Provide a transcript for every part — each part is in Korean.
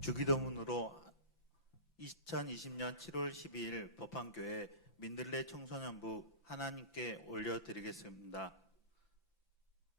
주기도문으로 2020년 7월 12일 법한교회 민들레 청소년부 하나님께 올려드리겠습니다.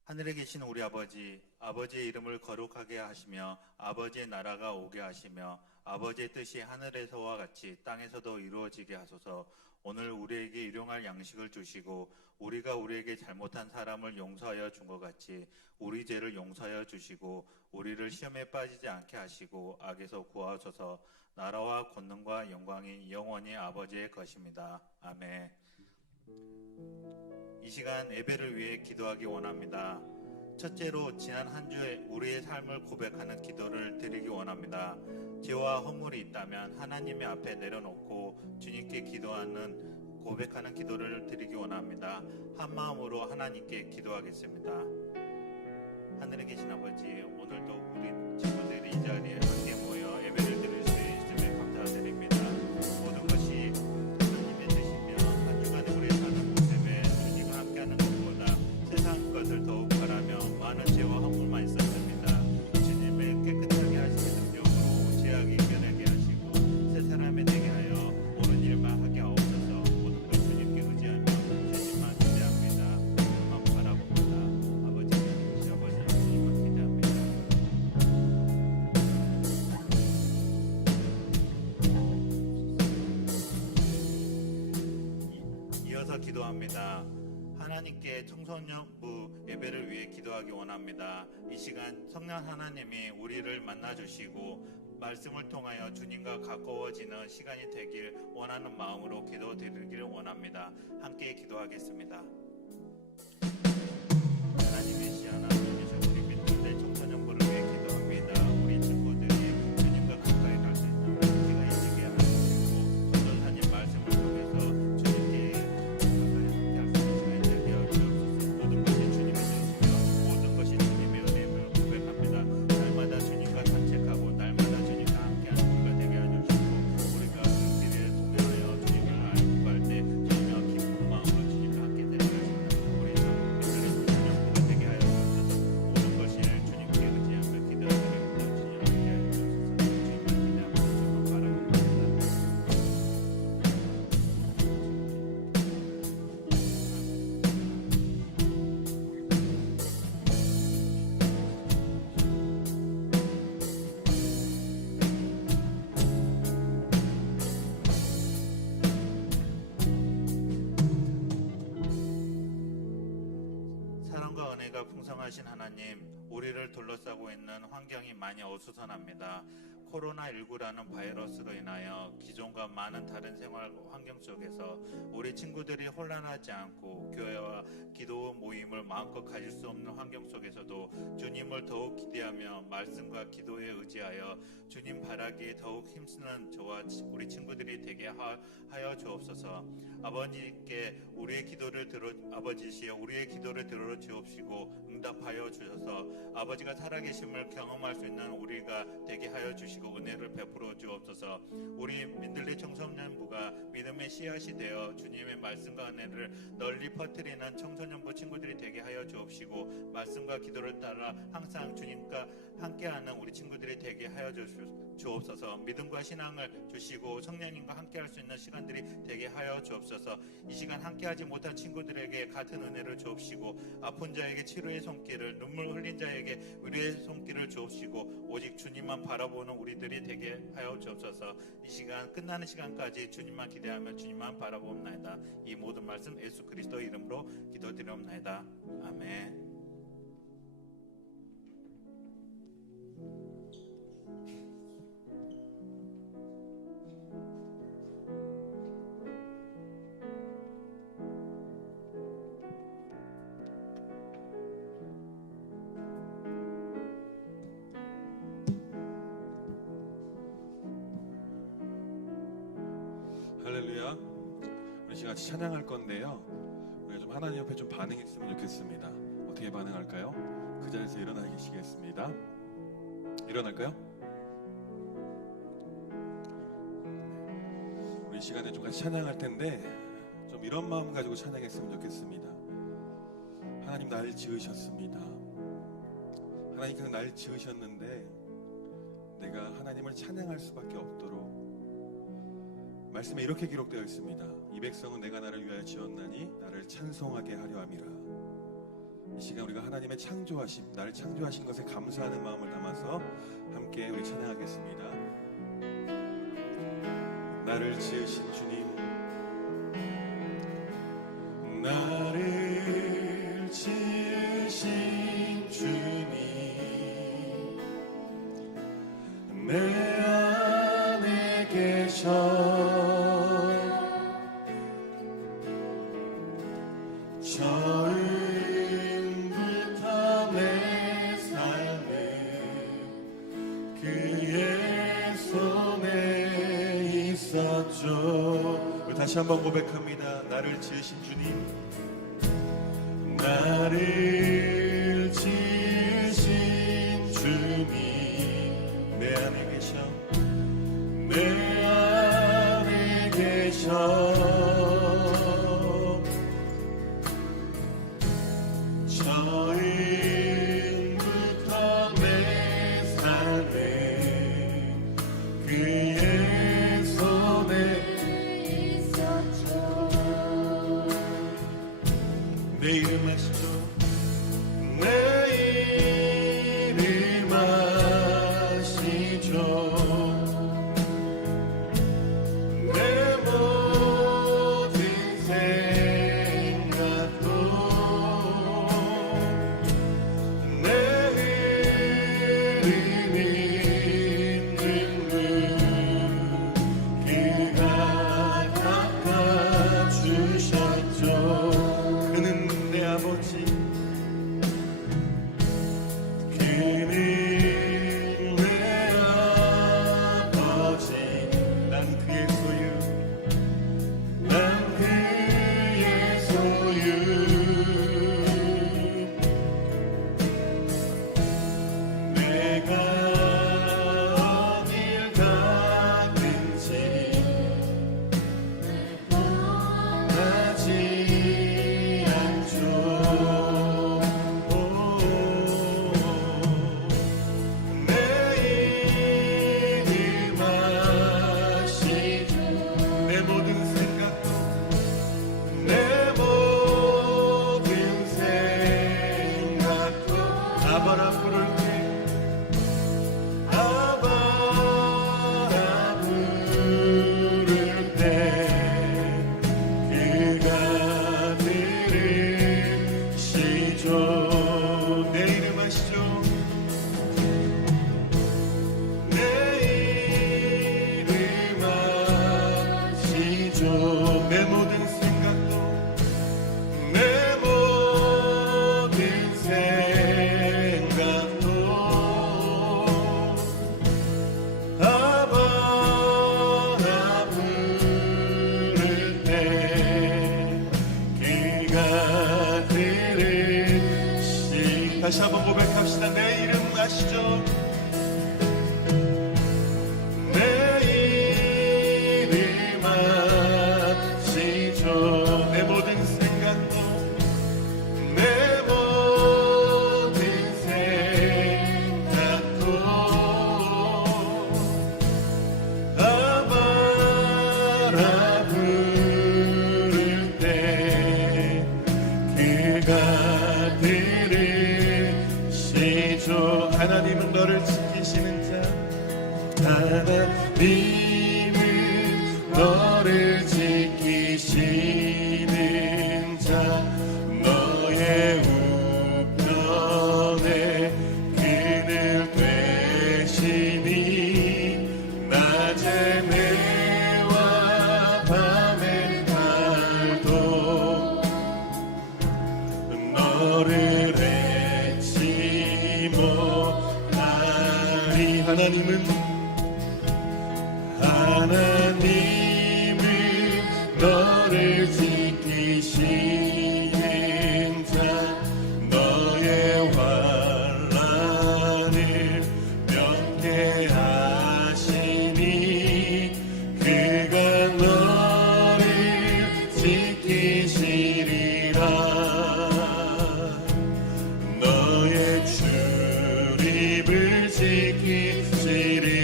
하늘에 계신 우리 아버지, 아버지의 이름을 거룩하게 하시며 아버지의 나라가 오게 하시며 아버지의 뜻이 하늘에서와 같이 땅에서도 이루어지게 하소서. 오늘 우리에게 일용할 양식을 주시고 우리가 우리에게 잘못한 사람을 용서하여 준 것 같이 우리 죄를 용서하여 주시고 우리를 시험에 빠지지 않게 하시고 악에서 구하소서. 나라와 권능과 영광이 영원히 아버지의 것입니다. 아멘. 이 시간 예배를 위해 기도하기 원합니다. 첫째로 지난 한 주에 우리의 삶을 고백하는 기도를 드리기 원합니다. 죄와 허물이 있다면 하나님의 앞에 내려놓고 주님께 기도하는 고백하는 기도를 드리기 원합니다. 한 마음으로 하나님께 기도하겠습니다. 하늘에 계신 아버지, 오늘도 우리 친구들이 이 자리에 함께 모여 예배를 드릴 수 있음에 감사드립니다. 모든 것이 하나님의 뜻이며 한 주간의 우리의 사는 모습에 주님과 함께하는 것보다 세상 것을 더욱 바라며 많은 죄와 허물만 있었습니다. 주님의 깨끗하게 하시는 능력으로 죄악이 이겨내게 하시고 새 사람이 되게 하여 옳은 일만 하게 하옵소서. 모든 것 주님께 의지하며 주님만 기대합니다. 주님만 바라봅니다. 아버지 주님만 기대합니다. 이어서 기도합니다. 하나님께 청소년부 예배를 위해 기도하기 원합니다. 이 시간 성령 하나님이 우리를 만나주시고 말씀을 통하여 주님과 가까워지는 시간이 되길 원하는 마음으로 기도드리기를 원합니다. 함께 기도하겠습니다. 하나님의 시하나 우리 민들레 청소년부를 위해 기도합니다. 우리 친구들이 주님과 가까이 갈 수 있는 기회가 있게 하시고 전도사님 말씀을 통해서 주님께 가까이 함께 할 수 있는 시간이 되게 하옵소서. 모든 것이 주님의 뜻이며 모든 것이 주님의 은혜임을 고백합니다. 날마다 주님과 산책하고 날마다 주님과 함께하는 우리가 되게 하시고 우리가 그 길에 동행하여 주님을 알고 갈 때 주님과 기쁜 마음으로 주님과 함께 되게 하시는 우리 민들레 청소년부가 되게 하여 주옵소서. 모든 것이 주님께 의지하며 기도드립니다. 주님 함께 하여 주옵소서. 주님만 기대하며 주님만 바라봅니다. 사랑과 은혜가 풍성하신 하나님, 우리를 둘러싸고 있는 환경이 많이 어수선합니다. 코로나19라는 바이러스로 인하여 기존과 많은 다른 생활 환경 속에서 우리 친구들이 혼란하지 않고 교회와 기도 모임을 마음껏 가질 수 없는 환경 속에서도 주님을 더욱 기대하며 말씀과 기도에 의지하여 주님 바라기에 더욱 힘쓰는 저와 우리 친구들이 되게 하여 주옵소서. 아버지께 우리의 기도를 아버지시여 우리의 기도를 들어 주옵시고 응답하여 주셔서 아버지가 살아계심을 경험할 수 있는 우리가 되게 하여 주시고 은혜를 베풀어 주옵소서. 우리 민들레 청소년부가 믿음의 씨앗이 되어 주님의 말씀과 은혜를 널리 퍼뜨리는 청소년부 친구들이 되게 하여 주옵시고 말씀과 기도를 따라 항상 주님과 함께하는 우리 친구들이 되게 하여 주옵소서. 믿음과 신앙을 주시고 성령님과 함께할 수 있는 시간들이 되게 하여 주옵소서. 이 시간 함께하지 못한 친구들에게 같은 은혜를 주옵시고 아픈 자에게 치료의 손길을, 눈물 흘린 자에게 위로의 손길을 주옵시고 오직 주님만 바라보는 우리들이 되게 하여 주옵소서. 이 시간 끝나는 시간까지 주님만 기대하며 주님만 바라봅나이다. 이 모든 말씀 예수 그리스도 이름으로 기도드리옵나이다. 아멘. 할렐루야. 우리 지금 같이 찬양할 건데요, 우리가 좀 하나님 옆에 좀 반응했으면 좋겠습니다. 어떻게 반응할까요? 그 자리에서 일어나 계시겠습니다. 일어날까요? 우리 이 시간에 좀 같이 찬양할 텐데 좀 이런 마음 가지고 찬양했으면 좋겠습니다. 하나님 나를 지으셨습니다. 하나님께서 나를 지으셨는데 내가 하나님을 찬양할 수밖에 없도록 말씀에 이렇게 기록되어 있습니다. 이 백성은 내가 나를 위하여 지었나니 나를 찬송하게 하려 함이라. 이 시간 우리가 하나님의 창조하심, 나를 창조하신 것에 감사하는 마음을 담아서 함께 우리 찬양하겠습니다. 나를 지으신 주님, 나를 지으신 주님, 내 안에 계셔 처음부터 내 삶은 그의 손에 있었죠. 우리 다시 한번 고백합니다. 나를 지으신 주님, 나를 지으신 주님, 내 안에 계셔, 내 안에 계셔 처음부터 내 삶에 그의 손에 있었죠. 내 이름 아시죠? 내 이름 아시죠? 내 모든 생각도 내 흐르는 눈물 그가 닦아주셨죠. 그는 내 아버지, 그는 내 아버지, 난 그의 소유, 난 그의 소유. 내가 어딜 가든지 떠나지 않죠. 내 이름 아시죠? 내 모든 생각도, 내 모든 생각도 아바라 부를 때, 아바라 부를 때 그가 들으시죠. 내 이름 아시죠? 내 이름 아시죠? 내 모든 생각도, 내 모든 생각도 아바라 부를 때 그가 들으시. 다시 한번 고백합시다. 내 이름 아시죠? 내 이름 아시죠? 내 모든 생각도, 내 모든 생각도 아바라 부를 때 그가 들으시죠. 하나님은 너를 지키시는 자, 하나님은 너를 지키시는 자, 너의 우편에 그늘 되시니 낮에 매와 밤에 달도 너를 잊지 못하리. 하나님은 너를 지키시는 자, 너의 환난을 면케하시니 그가 너를 지키시리라. 너의 출입을 지키시리라.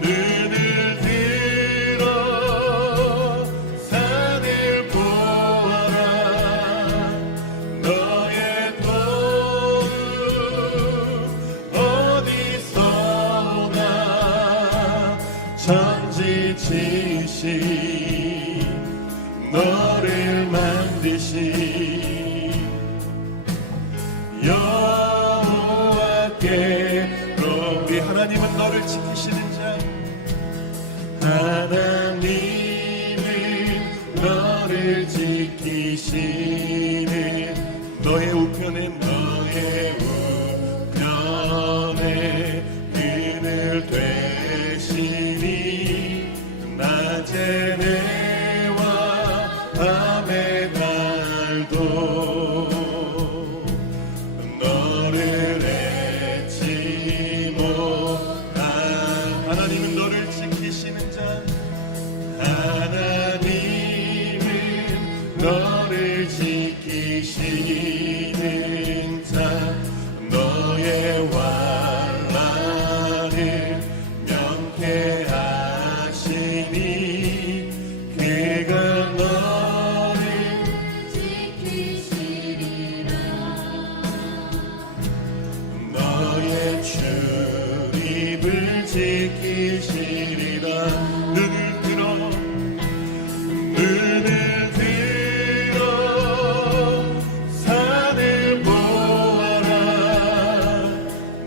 눈을 들어 산을 보아라. 너의 도움 어디서 오나. 천지지으신 너를 만드신 여호와께 우리 하나님은 너를 지키시는 자. 하나님은 너를 지키시는 너의 우편에 그늘 되시니 낮에 내와 밤의 날도 너를 잊지 못한 하나님은 너를 지키시는 자. 하나님은 너를 지키시는 자. 너의 환난을 명쾌하시니 그가 너를 지키시리라. 너의 출입을 지키시리라. 눈을 들어 산을 보아라.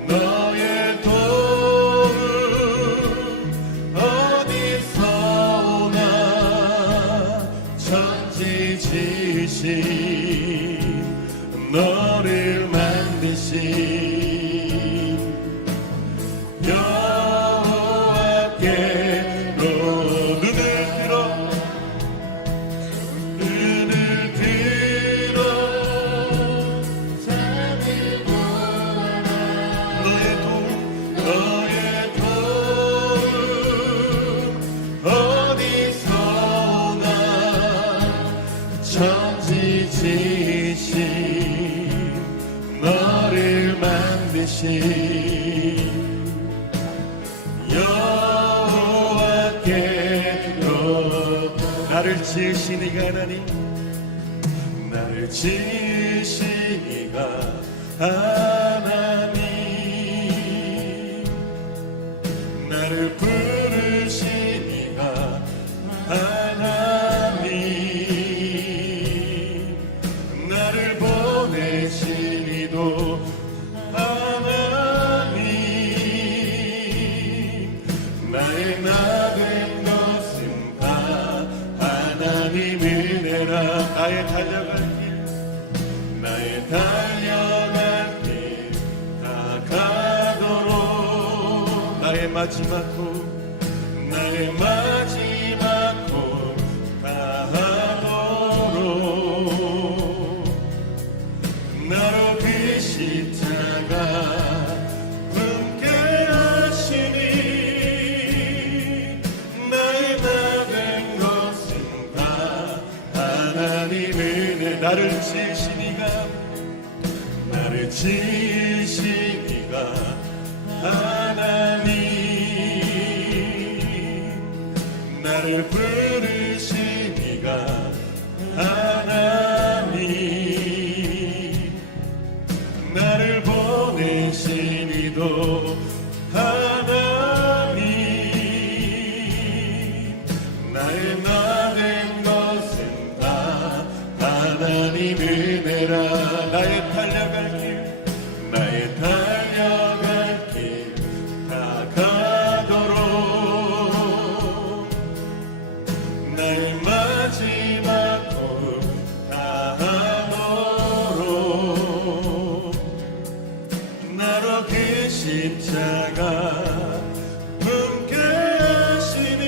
너의 도움 어디서 오나. 천지지으신 너를 만드신 여호와께로 눈을 들어 산을 보아라. 너의 도움 어디서 오나. 천지지으신 너를 만드신 여호와께로 나를 지으신 이가 하나님. 나를 지으신 이가 하나님. 나를 부르신 이가 하나님. 나를 보내신 이도 하나님. 나의 나된 것은 다 하나님 은혜라. 나의 달려갈 길 다 가도록 나의 마지막 곡 다 하도록 나로 그 십자가 품게 하시니 나의 나된 것은 다 하나님 은혜. 나를 지으시니가 하나님. 나를 부르시니가 하나님. 나를 보내시니도 하나님. 나의 나된 것은 다 하나님 은혜라. 나의 달려갈 길 다 가도록 나의 마지막 곡 다 하도록 나로 그 십자가 품게 하시니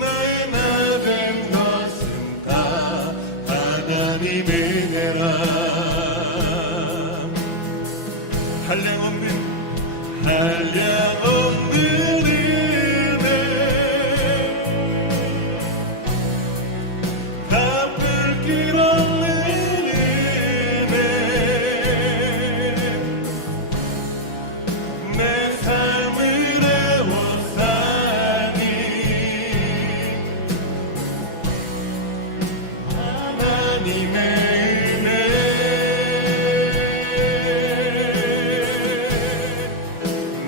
나의 나된 것은 다 하나님 은혜라. 한량없는 은혜 갚을 길 없는 은혜 하나님의 은혜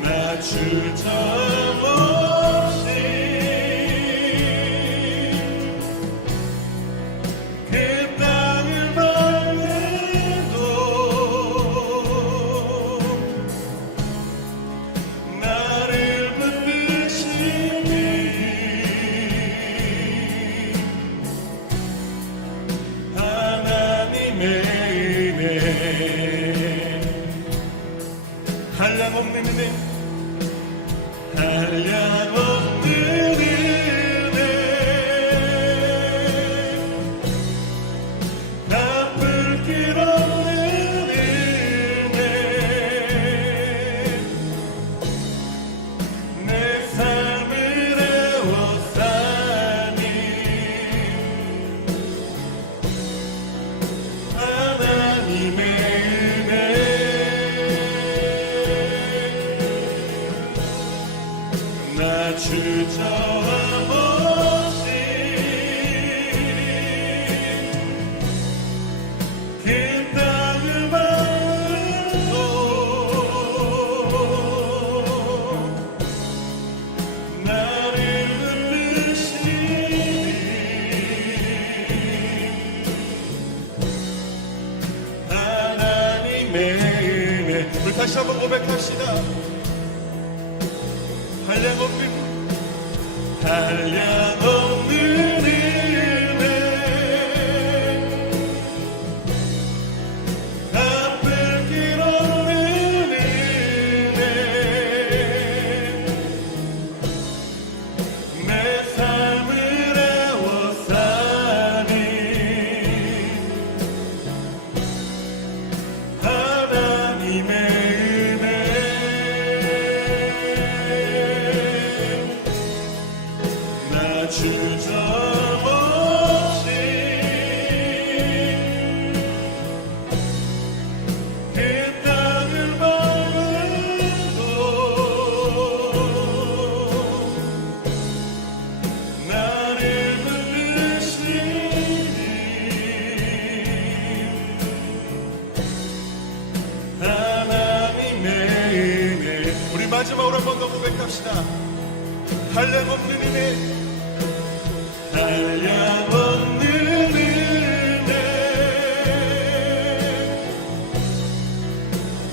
나 주저없이 그 땅을 밟아도 나를 붙드시니 하나님의 은혜 한량없는 은혜 한량없는 은혜 갚을 길 없는 은혜 내 삶을 애워싸니 하나님의 은혜 나 주저함 없이 그 땅을 밟아도 나를 붙드시니 하나님의 은혜 우리 다시 한번 고백합시다 한량없는 은혜 갚을 길 없는 은혜 내 삶을 애워싸니 하나님의 은혜 나 주저없이 그 땅을 밟아도 나를 붙드시니 하나님의 은혜 우리 마지막으로 한 번 더 고백합시다 한량없는 은혜 한량없는 은혜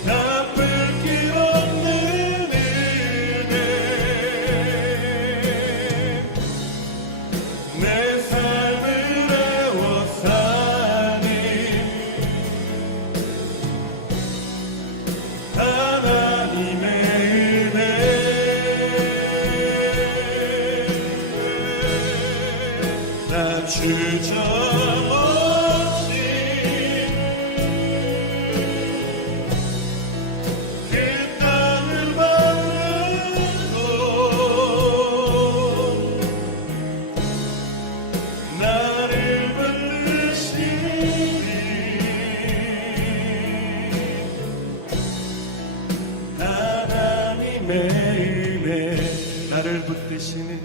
갚을 길 없는 은혜 내 삶을 애워싸니 하나님의 은혜 나 주저없이 그 땅을 밟아도 나를 붙드시니 하나님의 은혜 나를 붙드시는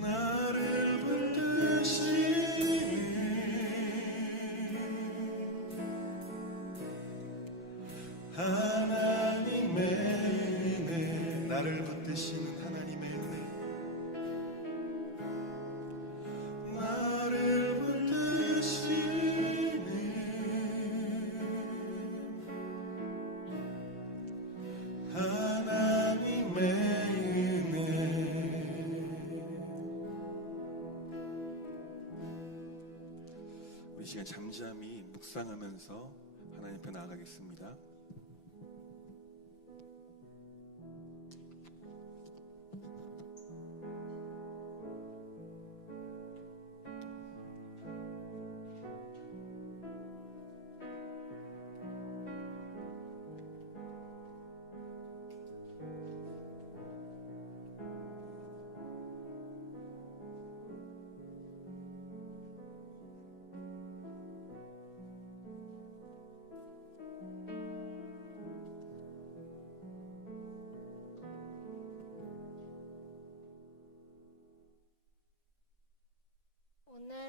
나를 붙드시는 하나님의 은혜 나를 붙드시는 하나님의 은혜 나를 붙드시는 하나님의 은혜 우리 시간 잠잠히 묵상하면서 하나님 앞에 나아가겠습니다.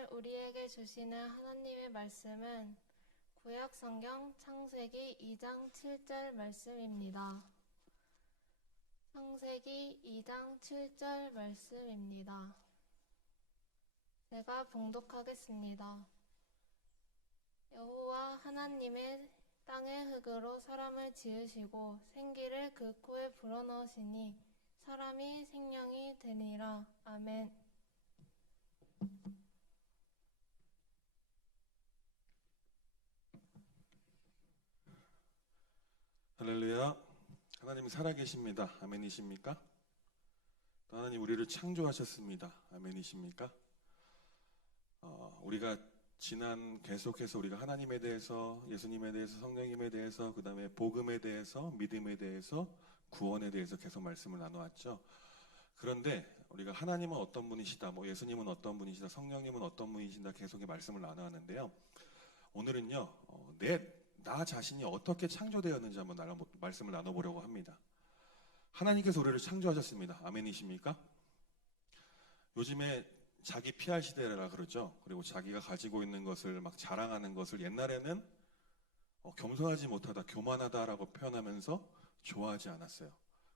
오늘 우리에게 주시는 하나님의 말씀은 구약 성경 창세기 2장 7절 말씀입니다. 창세기 2장 7절 말씀입니다. 제가 봉독하겠습니다. 여호와 하나님의 땅의 흙으로 사람을 지으시고 생기를 그 코에 불어넣으시니 사람이 생명이 되니라. 아멘. 할렐루야. 하나님 살아계십니다. 아멘이십니까? 또 하나님 우리를 창조하셨습니다. 아멘이십니까? 우리가 계속해서 우리가 하나님에 대해서, 예수님에 대해서, 성령님에 대해서, 그 다음에 복음에 대해서, 믿음에 대해서, 구원에 대해서 계속 말씀을 나눠왔죠. 그런데 우리가 하나님은 어떤 분이시다, 예수님은 어떤 분이시다, 성령님은 어떤 분이시다 계속 말씀을 나눠왔는데요. 오늘은요, 나 자신이 어떻게 창조되었는지 한번 말씀을 나눠보려고 합니다. 하나님께서 우리를 창조하셨습니다. 아멘이십니까? 요즘에 자기 PR 시대라 그러죠. 그리고 자기가 가지고 있는 것을 막 자랑하는 것을 옛날에는 겸손하지 못하다, 교만하다라고 표현하면서 좋아하지 않았어요.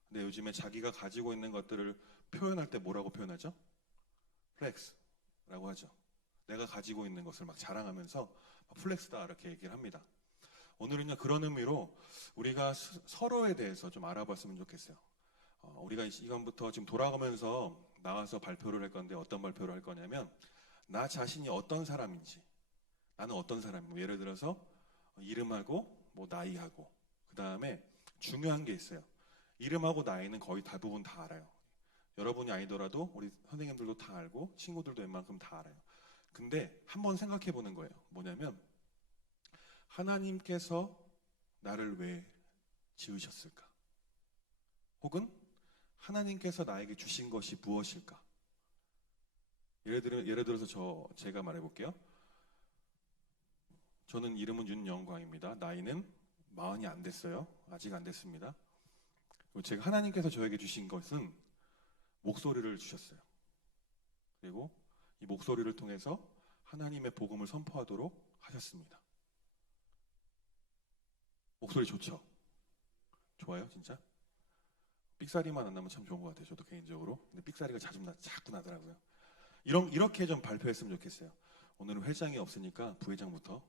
근데 요즘에 자기가 가지고 있는 것들을 표현할 때 뭐라고 표현하죠? 플렉스라고 하죠. 내가 가지고 있는 것을 막 자랑하면서 플렉스다 이렇게 얘기를 합니다. 오늘은요, 그런 의미로 우리가 서로에 대해서 좀 알아봤으면 좋겠어요. 우리가 이 시간부터 지금 돌아가면서 나와서 발표를 할 건데, 어떤 발표를 할 거냐면 나 자신이 어떤 사람인지, 나는 어떤 사람인지, 예를 들어서 이름하고 나이하고, 그 다음에 중요한 게 있어요. 이름하고 나이는 거의 대부분 다 알아요. 여러분이 아니더라도 우리 선생님들도 다 알고 친구들도 웬만큼 다 알아요. 근데 한번 생각해 보는 거예요. 뭐냐면 하나님께서 나를 왜 지으셨을까? 혹은 하나님께서 나에게 주신 것이 무엇일까? 예를 들어서 제가 말해볼게요. 저는 이름은 윤영광입니다. 나이는 40이 안 됐어요. 아직 안 됐습니다. 그리고 제가 하나님께서 저에게 주신 것은 목소리를 주셨어요. 그리고 이 목소리를 통해서 하나님의 복음을 선포하도록 하셨습니다. 목소리 좋죠? 좋아요, 진짜? 삑사리만 안 나면 참 좋은 것 같아요, 저도 개인적으로. 근데 삑사리가 자꾸 나더라고요. 이렇게 좀 발표했으면 좋겠어요. 오늘은 회장이 없으니까 부회장부터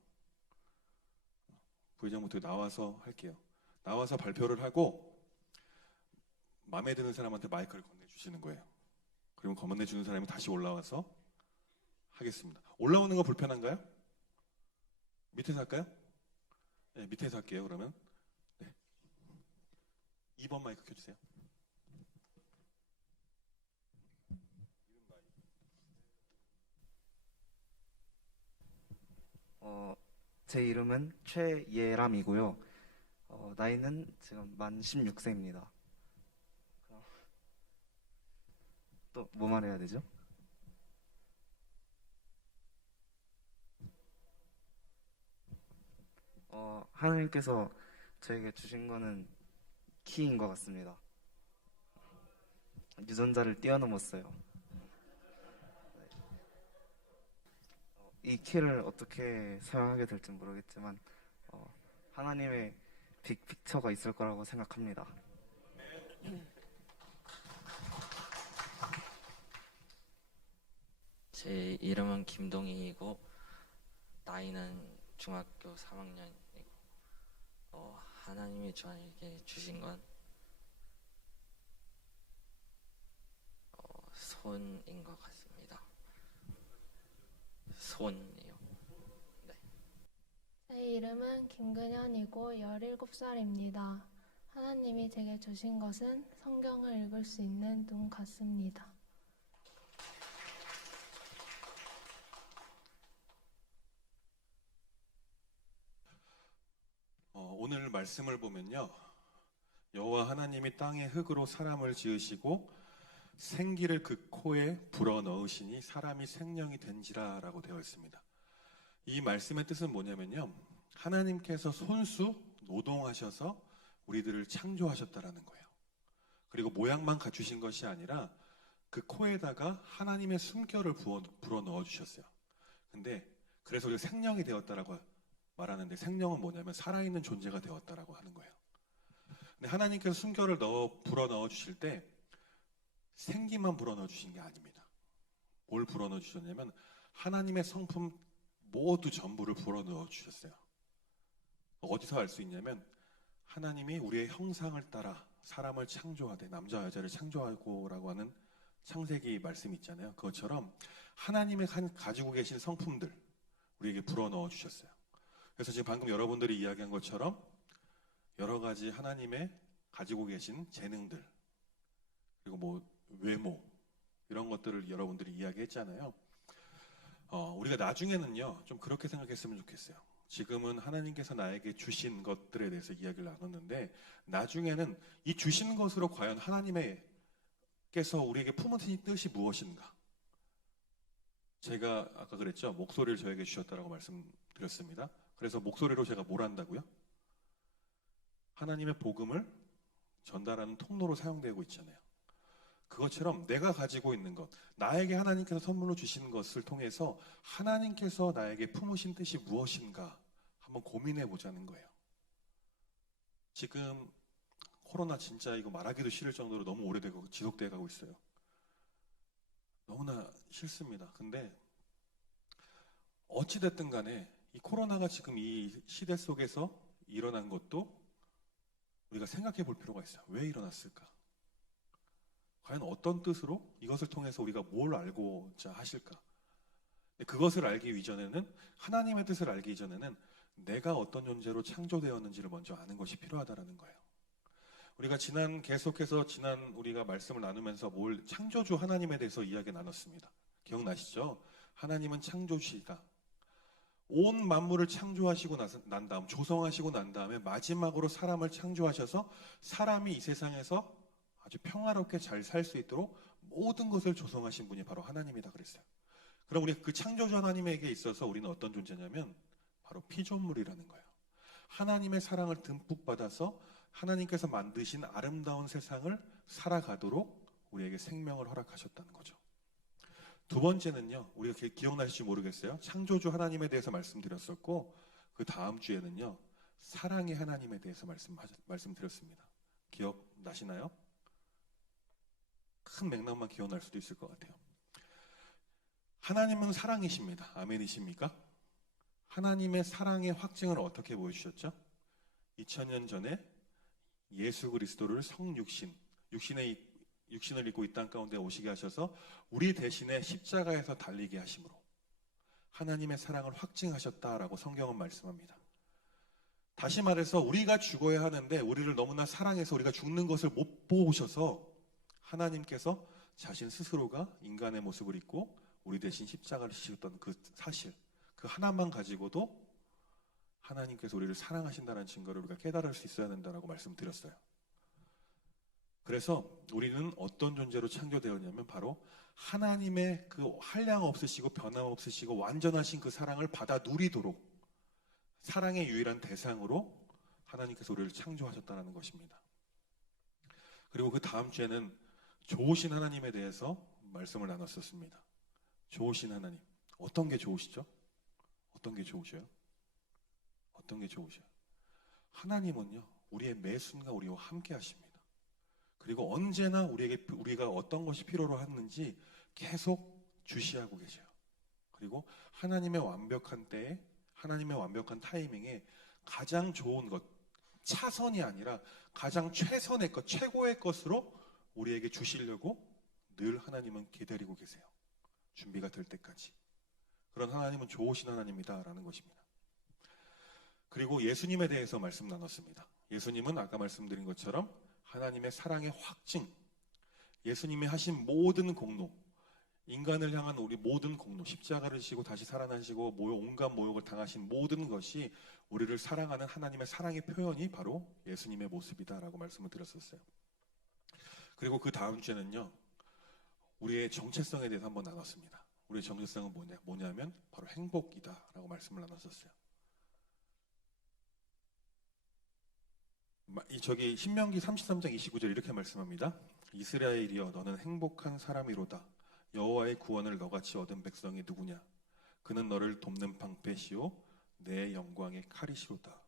나와서 할게요. 나와서 발표를 하고 마음에 드는 사람한테 마이크를 건네주시는 거예요. 그리고 건네주는 사람이 다시 올라와서 하겠습니다. 올라오는 거 불편한가요? 밑에서 할까요? 네, 밑에서 할게요. 그러면 네. 2번 마이크 켜주세요. 제 이름은 최예람이고요. 나이는 지금 만 16세입니다. 또 뭐 말해야 되죠? 하나님께서 저에게 주신 거는 키인 것 같습니다. 유전자를 뛰어넘었어요. 이 키를 어떻게 사용하게 될지 모르겠지만 하나님의 빅픽처가 있을 거라고 생각합니다. 제 이름은 김동희이고 나이는 중학교 3학년이고 하나님이 저에게 주신 건 손인 것 같습니다. 손이요. 네. 제 이름은 김근현이고 17살입니다. 하나님이 제게 주신 것은 성경을 읽을 수 있는 눈 같습니다. 오늘 말씀을 보면요, 여호와 하나님이 땅의 흙으로 사람을 지으시고 생기를 그 코에 불어넣으시니 사람이 생명이 된지라라고 되어 있습니다. 이 말씀의 뜻은 뭐냐면요, 하나님께서 손수 노동하셔서 우리들을 창조하셨다라는 거예요. 그리고 모양만 갖추신 것이 아니라 그 코에다가 하나님의 숨결을 불어 넣어 주셨어요. 근데 그래서 우리가 생명이 되었다라고 말하는데 생명은 뭐냐면 살아있는 존재가 되었다라고 하는 거예요. 근데 하나님께서 숨결을 불어 넣어 주실 때 생기만 불어 넣어 주신 게 아닙니다. 뭘 불어 넣어 주셨냐면 하나님의 성품 모두 전부를 불어 넣어 주셨어요. 어디서 알 수 있냐면 하나님이 우리의 형상을 따라 사람을 창조하되 남자와 여자를 창조하고라고 하는 창세기 말씀 있잖아요. 그것처럼 하나님의 가지고 계신 성품들 우리에게 불어 넣어 주셨어요. 그래서 지금 방금 여러분들이 이야기한 것처럼 여러 가지 하나님의 가지고 계신 재능들 그리고 뭐 외모 이런 것들을 여러분들이 이야기했잖아요. 우리가 나중에는요 좀 그렇게 생각했으면 좋겠어요. 지금은 하나님께서 나에게 주신 것들에 대해서 이야기를 나눴는데 나중에는 이 주신 것으로 과연 하나님께서 우리에게 품으신 뜻이 무엇인가? 제가 아까 그랬죠. 목소리를 저에게 주셨다라고 말씀드렸습니다. 그래서 목소리로 제가 뭘 한다고요? 하나님의 복음을 전달하는 통로로 사용되고 있잖아요. 그것처럼 내가 가지고 있는 것, 나에게 하나님께서 선물로 주신 것을 통해서 하나님께서 나에게 품으신 뜻이 무엇인가 한번 고민해 보자는 거예요. 지금 코로나 진짜 이거 말하기도 싫을 정도로 너무 오래되고 지속돼 가고 있어요. 너무나 싫습니다. 근데 어찌됐든 간에 이 코로나가 지금 이 시대 속에서 일어난 것도 우리가 생각해 볼 필요가 있어요. 왜 일어났을까? 과연 어떤 뜻으로 이것을 통해서 우리가 뭘 알고자 하실까? 그것을 알기 이전에는 하나님의 뜻을 알기 이전에는 내가 어떤 존재로 창조되었는지를 먼저 아는 것이 필요하다라는 거예요. 우리가 계속해서 우리가 말씀을 나누면서 창조주 하나님에 대해서 이야기 나눴습니다. 기억나시죠? 하나님은 창조주이다. 온 만물을 창조하시고 난 다음, 조성하시고 난 다음에 마지막으로 사람을 창조하셔서 사람이 이 세상에서 아주 평화롭게 잘 살 수 있도록 모든 것을 조성하신 분이 바로 하나님이다 그랬어요. 그럼 우리 그 창조주 하나님에게 있어서 우리는 어떤 존재냐면 바로 피조물이라는 거예요. 하나님의 사랑을 듬뿍 받아서 하나님께서 만드신 아름다운 세상을 살아가도록 우리에게 생명을 허락하셨다는 거죠. 두 번째는요, 우리가 기억나실지 모르겠어요. 창조주 하나님에 대해서 말씀드렸었고 그 다음 주에는요, 사랑의 하나님에 대해서 말씀드렸습니다. 기억나시나요? 큰 맥락만 기억날 수도 있을 것 같아요. 하나님은 사랑이십니다. 아멘이십니까? 하나님의 사랑의 확증을 어떻게 보여주셨죠? 2000년 전에 예수 그리스도를 성육신, 육신을 입고 이 땅 가운데 오시게 하셔서 우리 대신에 십자가에서 달리게 하심으로 하나님의 사랑을 확증하셨다라고 성경은 말씀합니다. 다시 말해서 우리가 죽어야 하는데 우리를 너무나 사랑해서 우리가 죽는 것을 못 보셔서 하나님께서 자신 스스로가 인간의 모습을 입고 우리 대신 십자가를 지셨던 그 사실, 그 하나만 가지고도 하나님께서 우리를 사랑하신다는 증거를 우리가 깨달을 수 있어야 된다고 말씀드렸어요. 그래서 우리는 어떤 존재로 창조되었냐면 바로 하나님의 그 한량 없으시고 변함없으시고 완전하신 그 사랑을 받아 누리도록 사랑의 유일한 대상으로 하나님께서 우리를 창조하셨다는 것입니다. 그리고 그 다음 주에는 좋으신 하나님에 대해서 말씀을 나눴었습니다. 좋으신 하나님. 어떤 게 좋으시죠? 어떤 게 좋으셔요? 어떤 게 좋으셔요? 하나님은요, 우리의 매 순간 우리와 함께 하십니다. 그리고 언제나 우리가 어떤 것이 필요로 하는지 계속 주시하고 계셔요. 그리고 하나님의 완벽한 때에, 하나님의 완벽한 타이밍에 가장 좋은 것, 차선이 아니라 가장 최선의 것, 최고의 것으로 우리에게 주시려고 늘 하나님은 기다리고 계세요. 준비가 될 때까지. 그런 하나님은 좋으신 하나님이다라는 것입니다. 그리고 예수님에 대해서 말씀 나눴습니다. 예수님은 아까 말씀드린 것처럼 하나님의 사랑의 확증, 예수님이 하신 모든 공로, 인간을 향한 우리 모든 공로, 십자가를 지고 다시 살아나시고 온갖 모욕을 당하신 모든 것이 우리를 사랑하는 하나님의 사랑의 표현이 바로 예수님의 모습이다라고 말씀을 드렸었어요. 그리고 그 다음 주에는요, 우리의 정체성에 대해서 한번 나눴습니다. 우리의 정체성은 뭐냐면 바로 행복이다라고 말씀을 나눴었어요. 저기 신명기 33장 29절 이렇게 말씀합니다. 이스라엘이여 너는 행복한 사람이로다. 여호와의 구원을 너같이 얻은 백성이 누구냐? 그는 너를 돕는 방패시오 내 영광의 칼이시로다.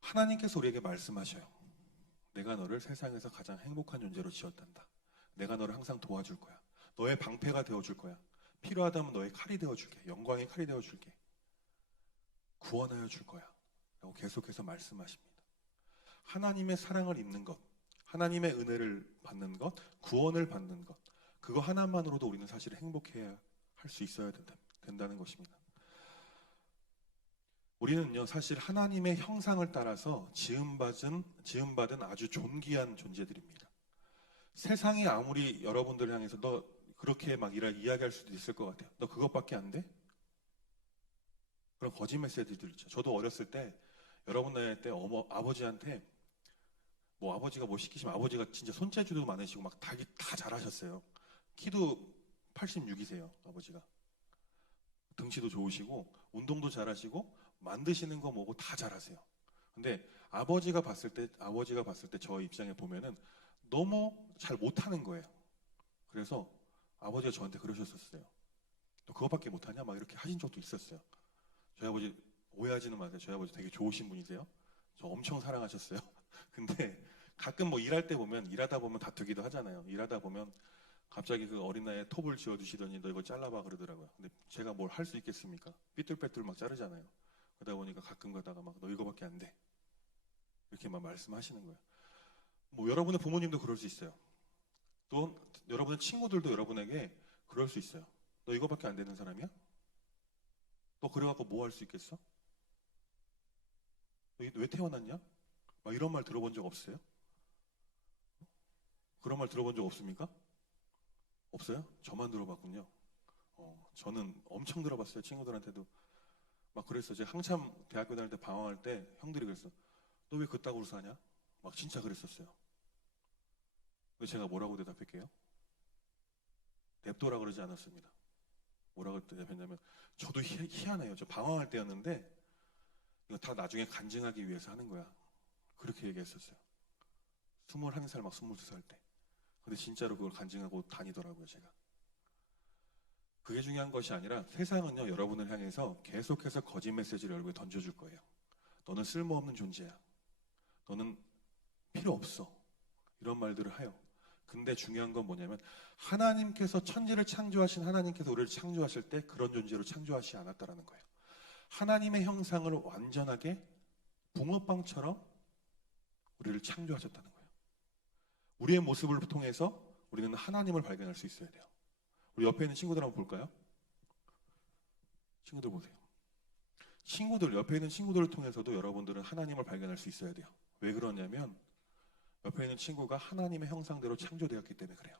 하나님께서 우리에게 말씀하셔요. 내가 너를 세상에서 가장 행복한 존재로 지었단다. 내가 너를 항상 도와줄 거야. 너의 방패가 되어줄 거야. 필요하다면 너의 칼이 되어줄게. 영광의 칼이 되어줄게. 구원하여 줄 거야. 라고 계속해서 말씀하십니다. 하나님의 사랑을 입는 것, 하나님의 은혜를 받는 것, 구원을 받는 것, 그거 하나만으로도 우리는 사실 행복해야 할 수 있어야 된다는 것입니다. 우리는요, 사실 하나님의 형상을 따라서 지음받은 아주 존귀한 존재들입니다. 세상이 아무리 여러분들을 향해서 너 그렇게 막 이야기할 수도 있을 것 같아요. 너 그것밖에 안 돼? 그런 거짓 메시지들 있죠. 저도 어렸을 때 여러분 나이 때 아버지한테 뭐 아버지가 뭐 시키시면 아버지가 진짜 손재주도 많으시고 막 다 잘하셨어요. 키도 86이세요, 아버지가. 등치도 좋으시고 운동도 잘하시고 만드시는 거 뭐고 다 잘하세요. 근데 아버지가 봤을 때 저 입장에 보면은 너무 잘 못하는 거예요. 그래서 아버지가 저한테 그러셨었어요. 너 그거밖에 못하냐? 막 이렇게 하신 적도 있었어요. 저희 아버지 오해하지는 마세요. 저희 아버지 되게 좋으신 분이세요. 저 엄청 사랑하셨어요. 근데 가끔 뭐 일하다 보면 다투기도 하잖아요. 일하다 보면 갑자기 그 어린 나이에 톱을 쥐어주시더니 너 이거 잘라봐 그러더라고요. 근데 제가 뭘 할 수 있겠습니까? 삐뚤빼뚤 막 자르잖아요. 그러다 보니까 가끔 가다가 막 너 이거밖에 안 돼. 이렇게 막 말씀하시는 거예요. 뭐 여러분의 부모님도 그럴 수 있어요. 또 여러분의 친구들도 여러분에게 그럴 수 있어요. 너 이거밖에 안 되는 사람이야? 너 그래갖고 뭐 할 수 있겠어? 너 왜 태어났냐? 막 이런 말 들어본 적 없어요? 그런 말 들어본 적 없습니까? 없어요? 저만 들어봤군요. 저는 엄청 들어봤어요. 친구들한테도 막 그랬어요. 제가 한참 대학교 다닐 때 방황할 때 형들이 그랬어. 너 왜 그따구로 사냐? 막 진짜 그랬었어요. 근데 제가 뭐라고 대답할게요? 냅둬라 그러지 않았습니다. 뭐라고 대답했냐면 저도 희한해요. 저 방황할 때였는데 이거 다 나중에 간증하기 위해서 하는 거야. 그렇게 얘기했었어요. 21살 막 22살 때. 근데 진짜로 그걸 간증하고 다니더라고요, 제가. 그게 중요한 것이 아니라 세상은요, 여러분을 향해서 계속해서 거짓 메시지를 얼굴에 던져줄 거예요. 너는 쓸모없는 존재야. 너는 필요 없어. 이런 말들을 해요. 근데 중요한 건 뭐냐면 하나님께서 천지를 창조하신 하나님께서 우리를 창조하실 때 그런 존재로 창조하시지 않았다라는 거예요. 하나님의 형상을 완전하게 붕어빵처럼 우리를 창조하셨다는 거예요. 우리의 모습을 통해서 우리는 하나님을 발견할 수 있어야 돼요. 우리 옆에 있는 친구들 한번 볼까요? 친구들 보세요. 옆에 있는 친구들을 통해서도 여러분들은 하나님을 발견할 수 있어야 돼요. 왜 그러냐면 옆에 있는 친구가 하나님의 형상대로 창조되었기 때문에 그래요.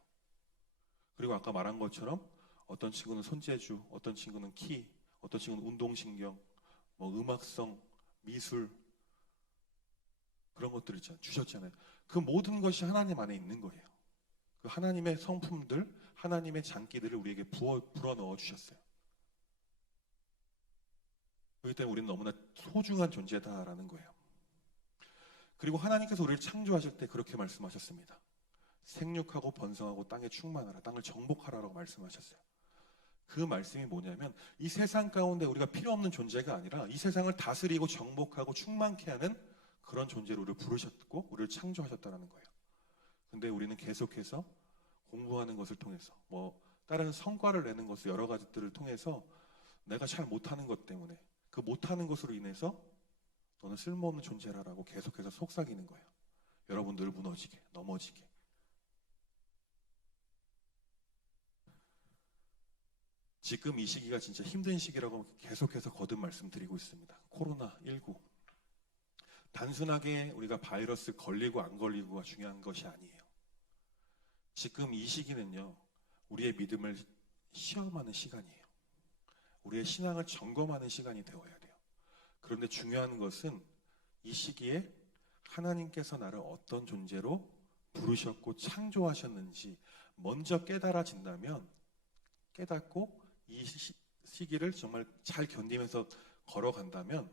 그리고 아까 말한 것처럼 어떤 친구는 손재주, 어떤 친구는 키, 어떤 친구는 운동신경, 뭐 음악성, 미술 그런 것들 있잖아요. 주셨잖아요. 그 모든 것이 하나님 안에 있는 거예요. 그 하나님의 성품들, 하나님의 장기들을 우리에게 불어 넣어 주셨어요. 그렇기 때문에 우리는 너무나 소중한 존재다라는 거예요. 그리고 하나님께서 우리를 창조하실 때 그렇게 말씀하셨습니다. 생육하고 번성하고 땅에 충만하라, 땅을 정복하라라고 말씀하셨어요. 그 말씀이 뭐냐면 이 세상 가운데 우리가 필요 없는 존재가 아니라 이 세상을 다스리고 정복하고 충만케 하는 그런 존재로 우리를 부르셨고 우리를 창조하셨다는 거예요. 근데 우리는 계속해서 공부하는 것을 통해서 뭐 다른 성과를 내는 것을 여러 가지들을 통해서 내가 잘 못하는 것 때문에 그 못하는 것으로 인해서 너는 쓸모없는 존재라라고 계속해서 속삭이는 거예요. 여러분들을 무너지게, 넘어지게. 지금 이 시기가 진짜 힘든 시기라고 계속해서 거듭 말씀드리고 있습니다. 코로나19. 단순하게 우리가 바이러스 걸리고 안 걸리고가 중요한 것이 아니에요. 지금 이 시기는요, 우리의 믿음을 시험하는 시간이에요. 우리의 신앙을 점검하는 시간이 되어야 돼요. 그런데 중요한 것은 이 시기에 하나님께서 나를 어떤 존재로 부르셨고 창조하셨는지 먼저 깨달아진다면, 깨닫고 이 시기를 정말 잘 견디면서 걸어간다면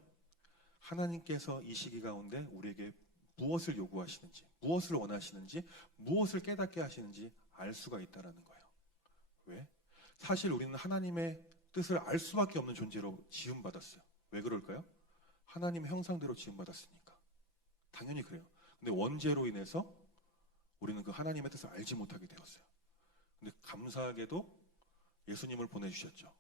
하나님께서 이 시기 가운데 우리에게 무엇을 요구하시는지, 무엇을 원하시는지, 무엇을 깨닫게 하시는지 알 수가 있다는 거예요. 왜? 사실 우리는 하나님의 뜻을 알 수밖에 없는 존재로 지음받았어요. 왜 그럴까요? 하나님의 형상대로 지음받았으니까. 당연히 그래요. 근데 원죄로 인해서 우리는 그 하나님의 뜻을 알지 못하게 되었어요. 근데 감사하게도 예수님을 보내주셨죠.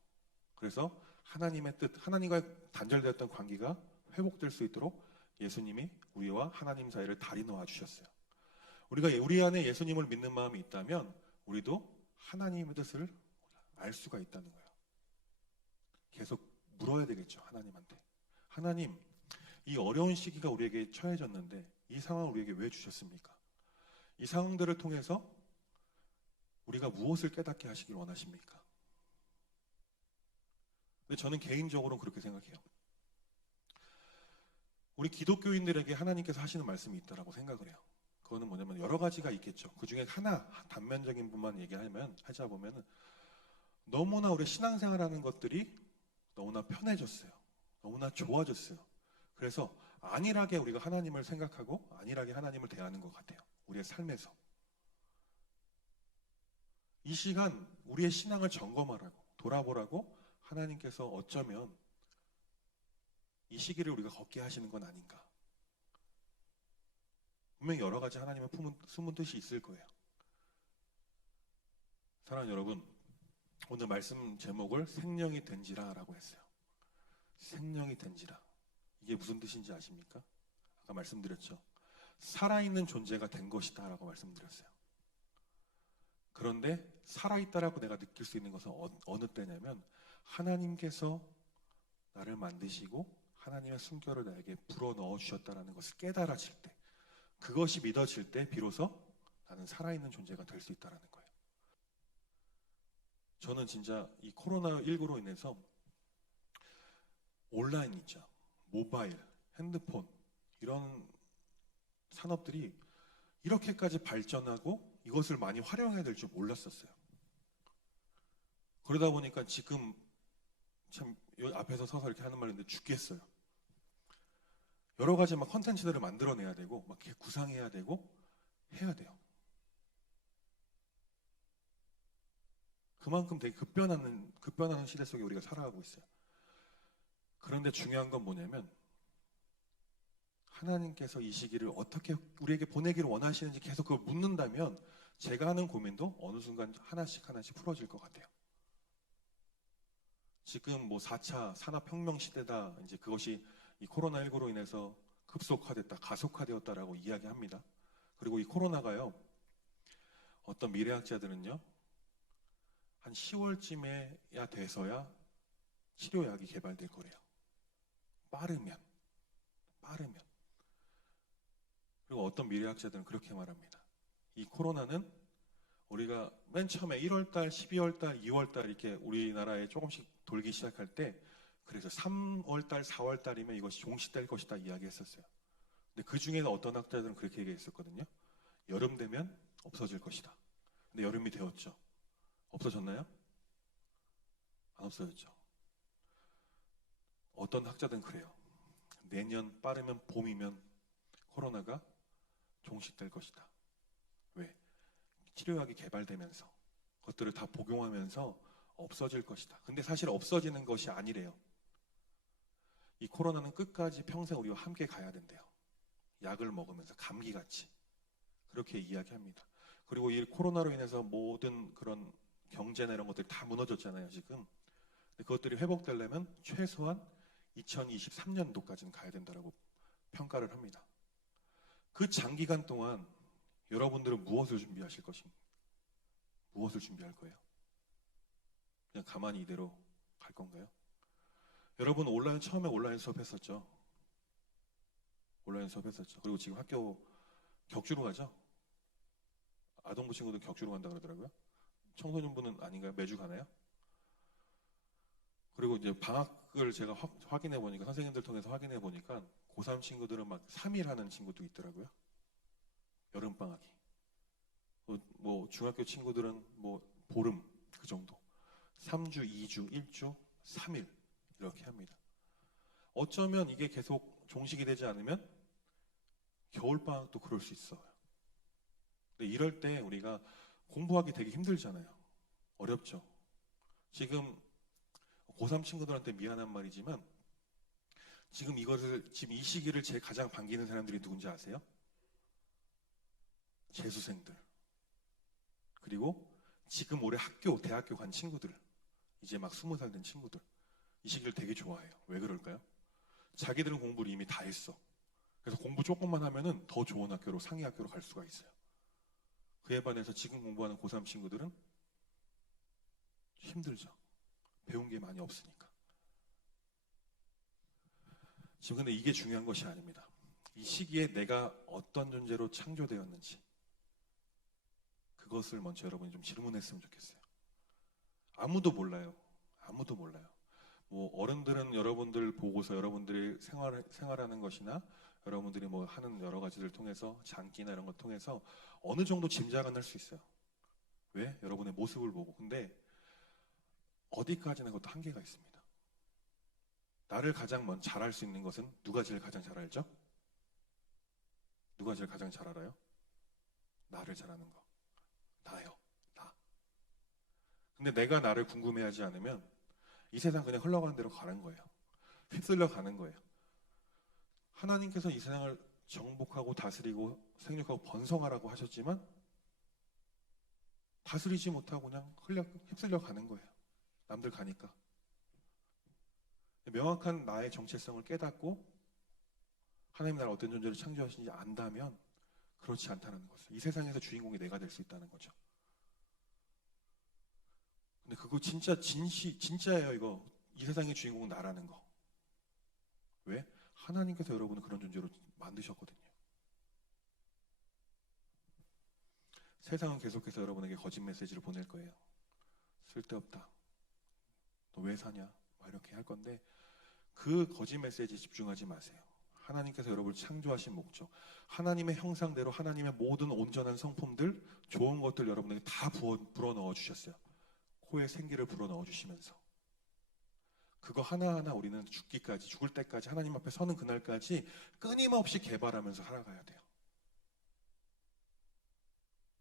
그래서 하나님의 뜻, 하나님과 단절되었던 관계가 회복될 수 있도록 예수님이 우리와 하나님 사이를 다리 놓아 주셨어요. 우리가 우리 안에 예수님을 믿는 마음이 있다면 우리도 하나님의 뜻을 알 수가 있다는 거예요. 계속 물어야 되겠죠. 하나님한테. 하나님, 이 어려운 시기가 우리에게 처해졌는데 이 상황을 우리에게 왜 주셨습니까? 이 상황들을 통해서 우리가 무엇을 깨닫게 하시길 원하십니까? 근데 저는 개인적으로 그렇게 생각해요. 우리 기독교인들에게 하나님께서 하시는 말씀이 있다라고 생각을 해요. 그거는 뭐냐면 여러 가지가 있겠죠. 그 중에 하나, 단면적인 부분만 하자 보면은 너무나 우리 신앙생활하는 것들이 너무나 편해졌어요. 너무나 좋아졌어요. 그래서 안일하게 우리가 하나님을 생각하고 안일하게 하나님을 대하는 것 같아요. 우리의 삶에서. 이 시간 우리의 신앙을 점검하라고, 돌아보라고 하나님께서 어쩌면 이 시기를 우리가 걷게 하시는 건 아닌가. 분명히 여러 가지 하나님의 숨은 뜻이 있을 거예요. 사랑하는 여러분, 오늘 말씀 제목을 생명이 된지라라고 했어요. 생명이 된지라. 이게 무슨 뜻인지 아십니까? 아까 말씀드렸죠. 살아있는 존재가 된 것이다 라고 말씀드렸어요. 그런데 살아있다라고 내가 느낄 수 있는 것은 어느 때냐면 하나님께서 나를 만드시고 하나님의 숨결을 나에게 불어넣어 주셨다는 것을 깨달아질 때, 그것이 믿어질 때 비로소 나는 살아있는 존재가 될 수 있다는 거예요. 저는 진짜 이 코로나19로 인해서 온라인 있죠. 모바일, 핸드폰 이런 산업들이 이렇게까지 발전하고 이것을 많이 활용해야 될 줄 몰랐었어요. 그러다 보니까 지금 참 앞에서 서서 이렇게 하는 말인데 죽겠어요. 여러 가지 막 컨텐츠들을 만들어내야 되고 막 구상해야 되고 해야 돼요. 그만큼 되게 급변하는 시대 속에 우리가 살아가고 있어요. 그런데 중요한 건 뭐냐면 하나님께서 이 시기를 어떻게 우리에게 보내기를 원하시는지 계속 그걸 묻는다면 제가 하는 고민도 어느 순간 하나씩 풀어질 것 같아요. 지금 뭐 4차 산업혁명 시대다, 이제 그것이 이 코로나19로 인해서 급속화됐다, 가속화되었다라고 이야기합니다. 그리고 이 코로나가요, 어떤 미래학자들은요, 한 10월쯤에야 돼서야 치료약이 개발될 거래요. 빠르면. 그리고 어떤 미래학자들은 그렇게 말합니다. 이 코로나는 우리가 맨 처음에 1월달, 12월달, 2월달 이렇게 우리나라에 조금씩 돌기 시작할 때 그래서 3월달, 4월달이면 이것이 종식될 것이다 이야기했었어요. 근데 그 중에 어떤 학자들은 그렇게 얘기했었거든요. 여름 되면 없어질 것이다. 근데 여름이 되었죠. 없어졌나요? 안 없어졌죠. 어떤 학자들은 그래요. 내년 빠르면 봄이면 코로나가 종식될 것이다. 왜? 치료약이 개발되면서 그것들을 다 복용하면서 없어질 것이다. 근데 사실 없어지는 것이 아니래요. 이 코로나는 끝까지 평생 우리와 함께 가야 된대요. 약을 먹으면서 감기같이. 그렇게 이야기합니다. 그리고 이 코로나로 인해서 모든 그런 경제나 이런 것들이 다 무너졌잖아요, 지금. 근데 그것들이 회복되려면 최소한 2023년도까지는 가야 된다고 평가를 합니다. 그 장기간 동안 여러분들은 무엇을 준비하실 것입니까? 무엇을 준비할 거예요? 그냥 가만히 이대로 갈 건가요? 여러분 처음에 온라인 수업했었죠? 온라인 수업했었죠. 그리고 지금 학교 격주로 가죠? 아동부 친구들 격주로 간다 그러더라고요. 청소년부는 아닌가요? 매주 가나요? 그리고 이제 방학을 제가 확인해 보니까, 선생님들 통해서 확인해 보니까 고3 친구들은 막 3일 하는 친구도 있더라고요. 여름방학이. 뭐 중학교 친구들은 뭐 보름 그 정도. 3주, 2주, 1주, 3일 이렇게 합니다. 어쩌면 이게 계속 종식이 되지 않으면 겨울방학도 그럴 수 있어요. 근데 이럴 때 우리가 공부하기 되게 힘들잖아요. 어렵죠. 지금 고3 친구들한테 미안한 말이지만 지금 이 시기를 제 가장 반기는 사람들이 누군지 아세요? 재수생들. 그리고 지금 올해 대학교 간 친구들. 이제 막 20살 된 친구들. 이 시기를 되게 좋아해요. 왜 그럴까요? 자기들은 공부를 이미 다 했어. 그래서 공부 조금만 하면은 더 좋은 학교로, 상위 학교로 갈 수가 있어요. 그에 반해서 지금 공부하는 고3 친구들은 힘들죠. 배운 게 많이 없으니까. 지금 근데 이게 중요한 것이 아닙니다. 이 시기에 내가 어떤 존재로 창조되었는지 그것을 먼저 여러분이 좀 질문했으면 좋겠어요. 아무도 몰라요. 아무도 몰라요. 뭐 어른들은 여러분들 보고서 여러분들이 생활하는 것이나 여러분들이 뭐 하는 여러 가지를 통해서 장기나 이런 걸 통해서 어느 정도 짐작은 할 수 있어요. 왜? 여러분의 모습을 보고. 근데 어디까지나 그것도 한계가 있습니다. 나를 가장 먼저 잘 알 수 있는 것은 누가 제일 가장 잘 알죠? 누가 제일 가장 잘 알아요? 나를 잘 아는 거. 나요. 나. 근데 내가 나를 궁금해하지 않으면 이 세상 그냥 흘러가는 대로 가는 거예요. 휩쓸려 가는 거예요. 하나님께서 이 세상을 정복하고 다스리고 생육하고 번성하라고 하셨지만 다스리지 못하고 그냥 휩쓸려 가는 거예요. 남들 가니까. 명확한 나의 정체성을 깨닫고 하나님 나를 어떤 존재로 창조하시는지 안다면 그렇지 않다는 거죠. 이 세상에서 주인공이 내가 될 수 있다는 거죠. 근데 그거 진짜예요. 이거 이 세상의 주인공은 나라는 거. 왜? 하나님께서 여러분을 그런 존재로 만드셨거든요. 세상은 계속해서 여러분에게 거짓 메시지를 보낼 거예요. 쓸데없다. 너 왜 사냐? 막 이렇게 할 건데 그 거짓 메시지에 집중하지 마세요. 하나님께서 여러분을 창조하신 목적, 하나님의 형상대로 하나님의 모든 온전한 성품들, 좋은 것들 여러분에게 다 불어넣어 주셨어요. 코에 생기를 불어넣어 주시면서 그거 하나하나 우리는 죽을 때까지 하나님 앞에 서는 그날까지 끊임없이 개발하면서 살아가야 돼요.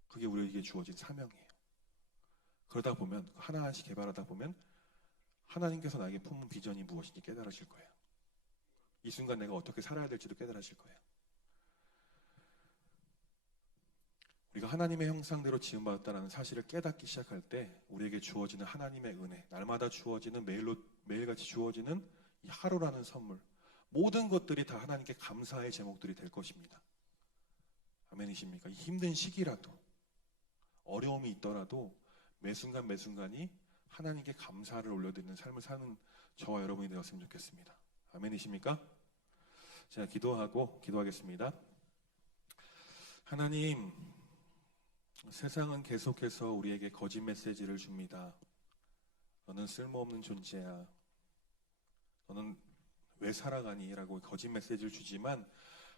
그게 우리에게 주어진 사명이에요. 그러다 보면 하나하나씩 개발하다 보면 하나님께서 나에게 품은 비전이 무엇인지 깨달으실 거예요. 이 순간 내가 어떻게 살아야 될지도 깨달으실 거예요. 우리가 하나님의 형상대로 지음받았다는 사실을 깨닫기 시작할 때 우리에게 주어지는 하나님의 은혜, 날마다 주어지는 매일같이 주어지는 이 하루라는 선물, 모든 것들이 다 하나님께 감사의 제목들이 될 것입니다. 아멘이십니까? 이 힘든 시기라도 어려움이 있더라도 매순간 매순간이 하나님께 감사를 올려드리는 삶을 사는 저와 여러분이 되었으면 좋겠습니다. 아멘이십니까? 제가 기도하겠습니다. 하나님, 세상은 계속해서 우리에게 거짓 메시지를 줍니다. 너는 쓸모없는 존재야. 너는 왜 살아가니? 라고 거짓 메시지를 주지만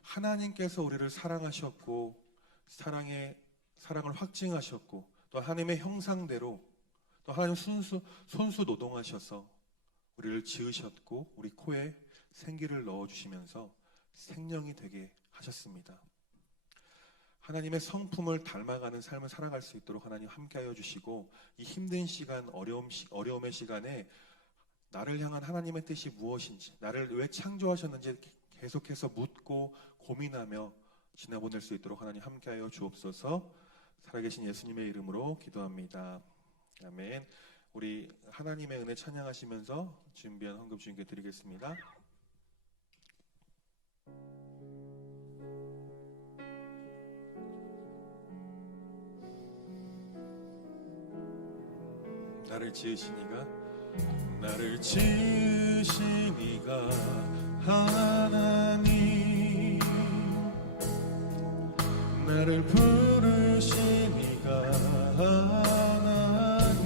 하나님께서 우리를 사랑하셨고 사랑을 확증하셨고 또 하나님의 형상대로 또 하나님 손수 노동하셔서 우리를 지으셨고 우리 코에 생기를 넣어주시면서 생명이 되게 하셨습니다. 하나님의 성품을 닮아가는 삶을 살아갈 수 있도록 하나님 함께하여 주시고 이 힘든 시간, 어려움의 시간에 나를 향한 하나님의 뜻이 무엇인지, 나를 왜 창조하셨는지 계속해서 묻고 고민하며 지나보낼 수 있도록 하나님 함께하여 주옵소서. 살아계신 예수님의 이름으로 기도합니다. 아멘. 우리 하나님의 은혜 찬양하시면서 준비한 헌금 주님께 드리겠습니다. 나를 지으신 이가 하나님, 나를 부르신 이가 하나님,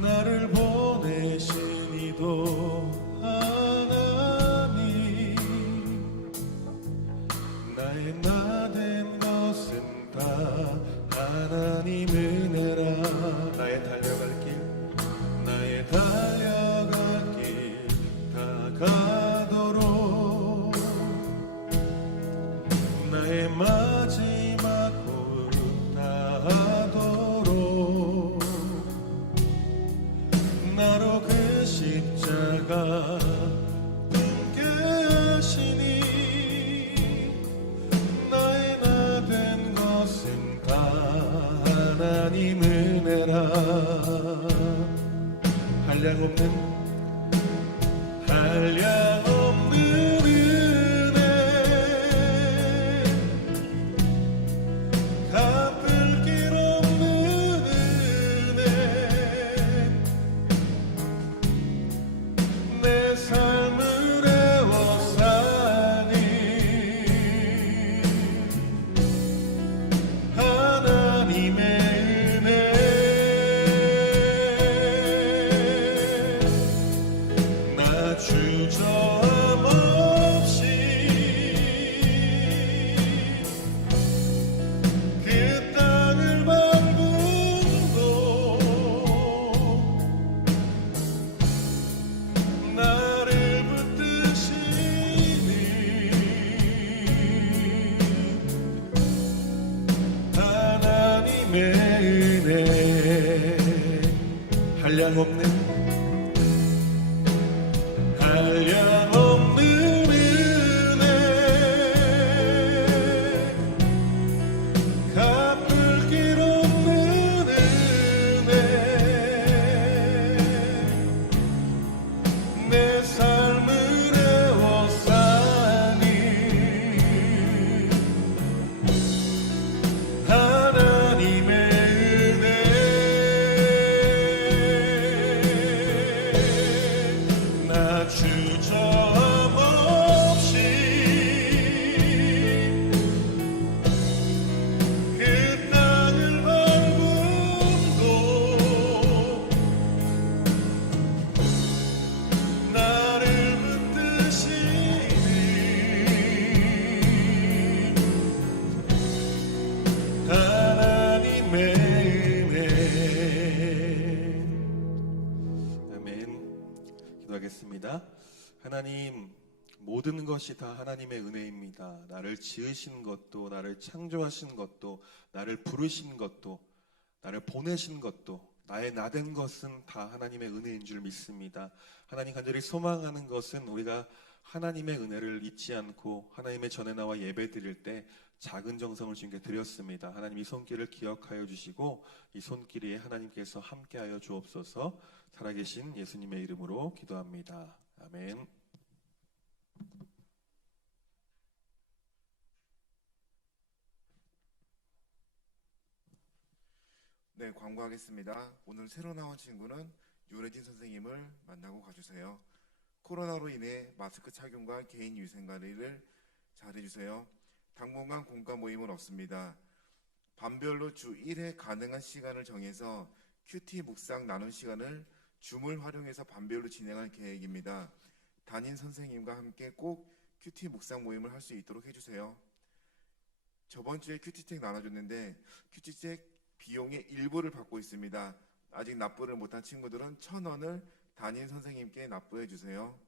나를 보내신 이도 하나님, 나의 나 된 것은 다 하나님 은혜라. 나의 달려갈 길 다가도록 나로 그 십자가 함께 하시니 나의 나 된 것은 다 하나님 은혜라. 한량없는 은혜 갚을 길 없는 은혜 내 삶을 애워싸니 하나님의 은혜 나 주저함 없이 그 땅을 밟음도 나를 붙드시니 하나님의 은혜 한량없는 은혜 갚을 길 없는 은혜 내 삶을 애워싸니 하나님의 은혜 나 주저함 없이 그 땅을 밟음도 나를 붙드시니 하나님의 은혜. 아멘. 기도하겠습니다. 하나님, 모든 것이 다 하나님의 은혜입니다. 나를 지으신 것도, 나를 창조하신 것도, 나를 부르신 것도, 나를 보내신 것도, 나의 나된 것은 다 하나님의 은혜인 줄 믿습니다. 하나님, 간절히 소망하는 것은 우리가 하나님의 은혜를 잊지 않고 하나님의 전에 나와 예배 드릴 때 작은 정성을 주님께 드렸습니다. 하나님, 이 손길을 기억하여 주시고 이 손길에 하나님께서 함께하여 주옵소서. 살아계신 예수님의 이름으로 기도합니다. 아멘. 네, 광고하겠습니다. 오늘 새로 나온 친구는 윤혜진 선생님을 만나고 가주세요. 코로나로 인해 마스크 착용과 개인 위생관리를 잘 해주세요. 당분간 공과 모임은 없습니다. 반별로 주 1회 가능한 시간을 정해서 큐티 묵상 나눔 시간을 줌을 활용해서 반별로 진행할 계획입니다. 담임 선생님과 함께 꼭 큐티 묵상 모임을 할 수 있도록 해주세요. 저번 주에 큐티책 나눠줬는데 큐티책 비용의 일부를 받고 있습니다. 아직 납부를 못한 친구들은 1,000원을 담임 선생님께 납부해 주세요.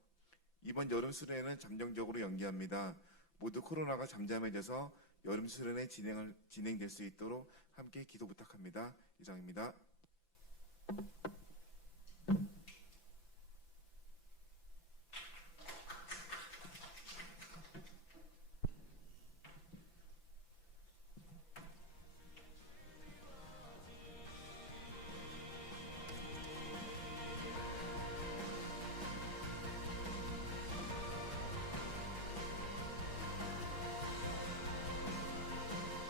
이번 여름 수련회는 잠정적으로 연기합니다. 모두 코로나가 잠잠해져서 여름 수련회 진행될 수 있도록 함께 기도 부탁합니다. 이상입니다.